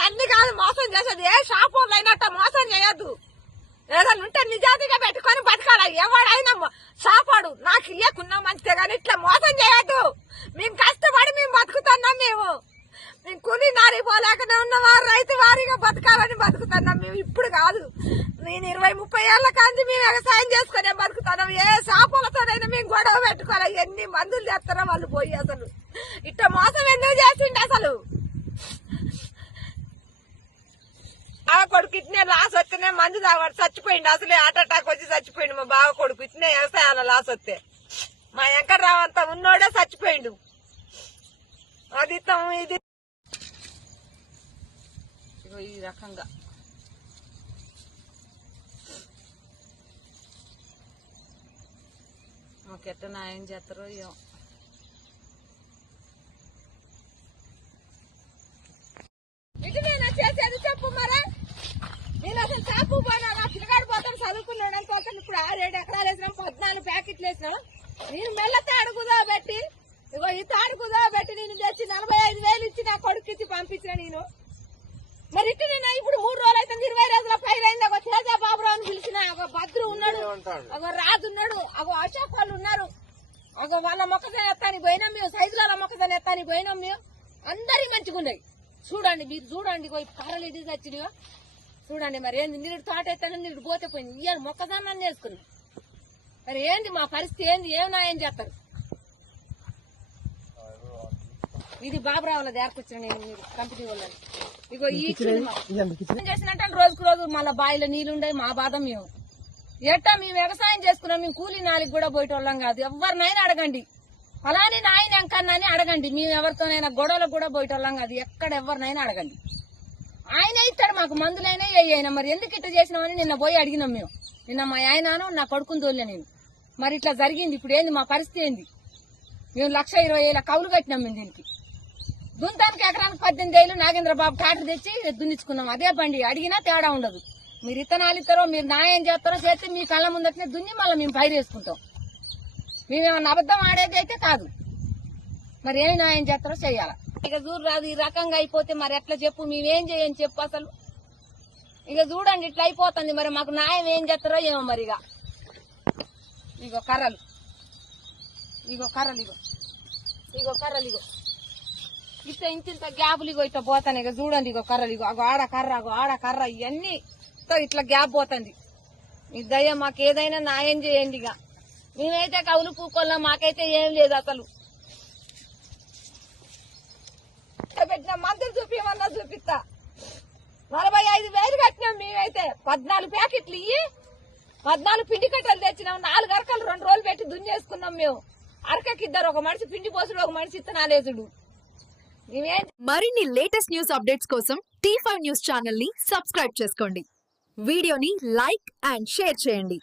నన్ని కాదు మోసం చేసేది. ఏ షాప్ అయినట్టు అయినట్ట మోసం చేయొద్దు. ఏదైనా ఉంటే నిజాతిగా పెట్టుకొని బతకాల. ఎవడైనా షాపాడు. నాకు ఇయ్యకున్నా మంచిదే కానీ ఇట్లా మోసం చేయొద్దు. మేము కష్టపడి మేము బతుకుతున్నాం మేము. మేము కూలి నారిపోలేకనే ఉన్నవారు రైతు వారిగా బతకాలని బతుకుతున్నాం మేము. ఇప్పుడు కాదు. నేను ఇరవై ముప్పై ఏళ్ళ కాంతి మేము వ్యవసాయం చేసుకునే బతుకుతున్నాం. ఏ షాపులతోనైనా మేము గొడవ పెట్టుకోవాలి? ఎన్ని మందులు చేస్తారో వాళ్ళు పోయి అసలు. ఇట్లా మోసం ఎందుకు చేసిండు అసలు ఇట్నే లాస్ వస్తేనే మందు తాగాడు. చచ్చిపోయిండు. అసలే హార్ట్ అటాక్ వచ్చి చచ్చిపోయిండు మా బావ కొడుకు. ఇట్నే వ్యవసాయాల లాస్ వస్తే. మా వెంకట్రావు అంత ఉన్నోడే చచ్చిపోయిండు. అది ఇది. ఈ రకంగా. మాకెట్ట న్యాయం చేస్తారో ఏమో ఇది నేను చేసేది చెప్పు మరా నేను అసలు చాపు పోనా నా పిల్లగాడు పోతాం చదువుకున్నాడు అని పోతాను ఇప్పుడు ఆరేడు ఎకరాలు వేసినాం పద్నాలుగు వేసినాం నేను మెల్ల తాడు కుదా పెట్టి? ఇగో ఈ తాడు కుదా పెట్టి నేను తెచ్చి నలభై ఐదు వేలు ఇచ్చి నా కొడుకు ఇచ్చి పంపించిన నేను. మరి ఇట్టు నేను ఇప్పుడు మూడు రోజులు అయితే ఇరవై రోజుల పైన అయింది. ఒక తేజ బాబురావు అని పిలిచిన ఒక భద్రు ఉన్నాడు ఒక రాజు ఉన్నాడు ఒక అశోక్ వాళ్ళు ఉన్నారు. ఒక వాళ్ళ మొక్కజొన్న ఎత్తానికి పోయినాం మేము సైజుల మొక్కజొన్న ఎత్తానికి పోయినాం మేము. అందరి మంచిగా ఉన్నాయి. చూడండి మీరు చూడండి కర్రలు ఇది తెచ్చినగా చూడండి మరి ఏంది నీరు తోట ఎత్తాను నీరు పోతే పోయింది. ఇయ్యాలి మొక్కజొన్న చేసుకున్నాం. మరి ఏంది మా పరిస్థితి ఏంది? ఏం నాయం చేస్తారు? ఇది బాబురావుల దేరకొచ్చిన నేను మీరు కంపెనీ వాళ్ళని. ఇగో ఈ ఏం చేసినట్టు రోజుకు రోజు మళ్ళీ బావిలో నీళ్ళు ఉండే మా బాధ మేము. ఎట్టా మేము వ్యవసాయం చేసుకున్నాం మేము కూలీ నాలుగు కూడా పోయేటోళ్ళం కాదు. ఎవరినైనా అడగండి. అలానే నాయన అంకన్నాని అడగండి. మేము ఎవరితోనైనా గొడవలకు కూడా పోయేటోళ్ళం కాదు. ఎక్కడ ఎవరినైనా అడగండి. ఆయన ఇస్తాడు మాకు మందులైనా అయినా మరి ఎందుకు ఇట్లా చేసినామని నిన్న పోయి అడిగినాం మేము. నిన్న మా ఆయనను నా కొడుకుని తోలే నేను. మరి ఇట్లా జరిగింది. ఇప్పుడు ఏంది? మా పరిస్థితి ఏంది? మేము లక్ష ఇరవై వేల కౌలు కట్టినాం మేము దీనికి. దుంతానికి ఎకరానికి పద్దెనిమిది ఏళ్ళు నాగేంద్ర బాబు ట్రాక్టర్ తెచ్చి దున్నించుకున్నాం అదే బండి. అడిగినా తేడా ఉండదు. మీరు ఇత్తనాలు ఇస్తారో మీరు న్యాయం చేస్తారో చేస్తే మీ కళ్ళ ముందట్నే దున్ని మళ్ళీ మేము పైరు వేసుకుంటాం. మేమేమన్నా అబద్ధం ఆడేది అయితే కాదు. మరి ఏమి న్యాయం చేస్తారో చేయాలి? ఇక చూడు రాదు ఈ రకంగా అయిపోతే మరి ఎట్లా చెప్పు? మేమేం చేయని చెప్పు అసలు? ఇక చూడండి ఇట్లా అయిపోతుంది. మరి మాకు న్యాయం ఏం చేస్తారో ఏమో మరి ఇక. ఇగో కర్రలు. ఇగో కర్రలు ఇగో. ఇగో కర్రలు ఇగో. ఇట్లా ఇంత ఇంత గ్యాపులు ఇగో ఇట్లా పోతాను ఇక చూడండి ఇగో కర్రలు ఇగో. అగో ఆడ కర్ర అగో ఆడ కర్ర ఇవన్నీ ఇట్లా గ్యాప్ పోతుంది. మీ దయ్య మాకు ఏదైనా న్యాయం చేయండి ఇక మేమైతే కవులు పూకోళ్ళం మాకైతే ఏం లేదు అసలు. పెట్టిన మందులు చూపించమన్నా చూపిస్తా. నలభై ఐదు వేలు కట్టినాం మేమైతే. పద్నాలుగు ప్యాకెట్లు ఇయ్యి. పద్నాలుగు పిండి కట్టలు తెచ్చినాం నాలుగు అరకలు రెండు రోజులు పెట్టి దున్నేసుకున్నాం మేము. అరకకి ఇద్దరు ఒక మనిషి పిండి పోసుడు ఒక మనిషి ఇత్తనాలేసుడు మరిన్ని లేటెస్ట్ న్యూస్ అప్డేట్స్ కోసం టీ ఫైవ్ న్యూస్ ఛానల్ని సబ్స్క్రైబ్ చేసుకోండి. వీడియోని లైక్ అండ్ షేర్ చేయండి.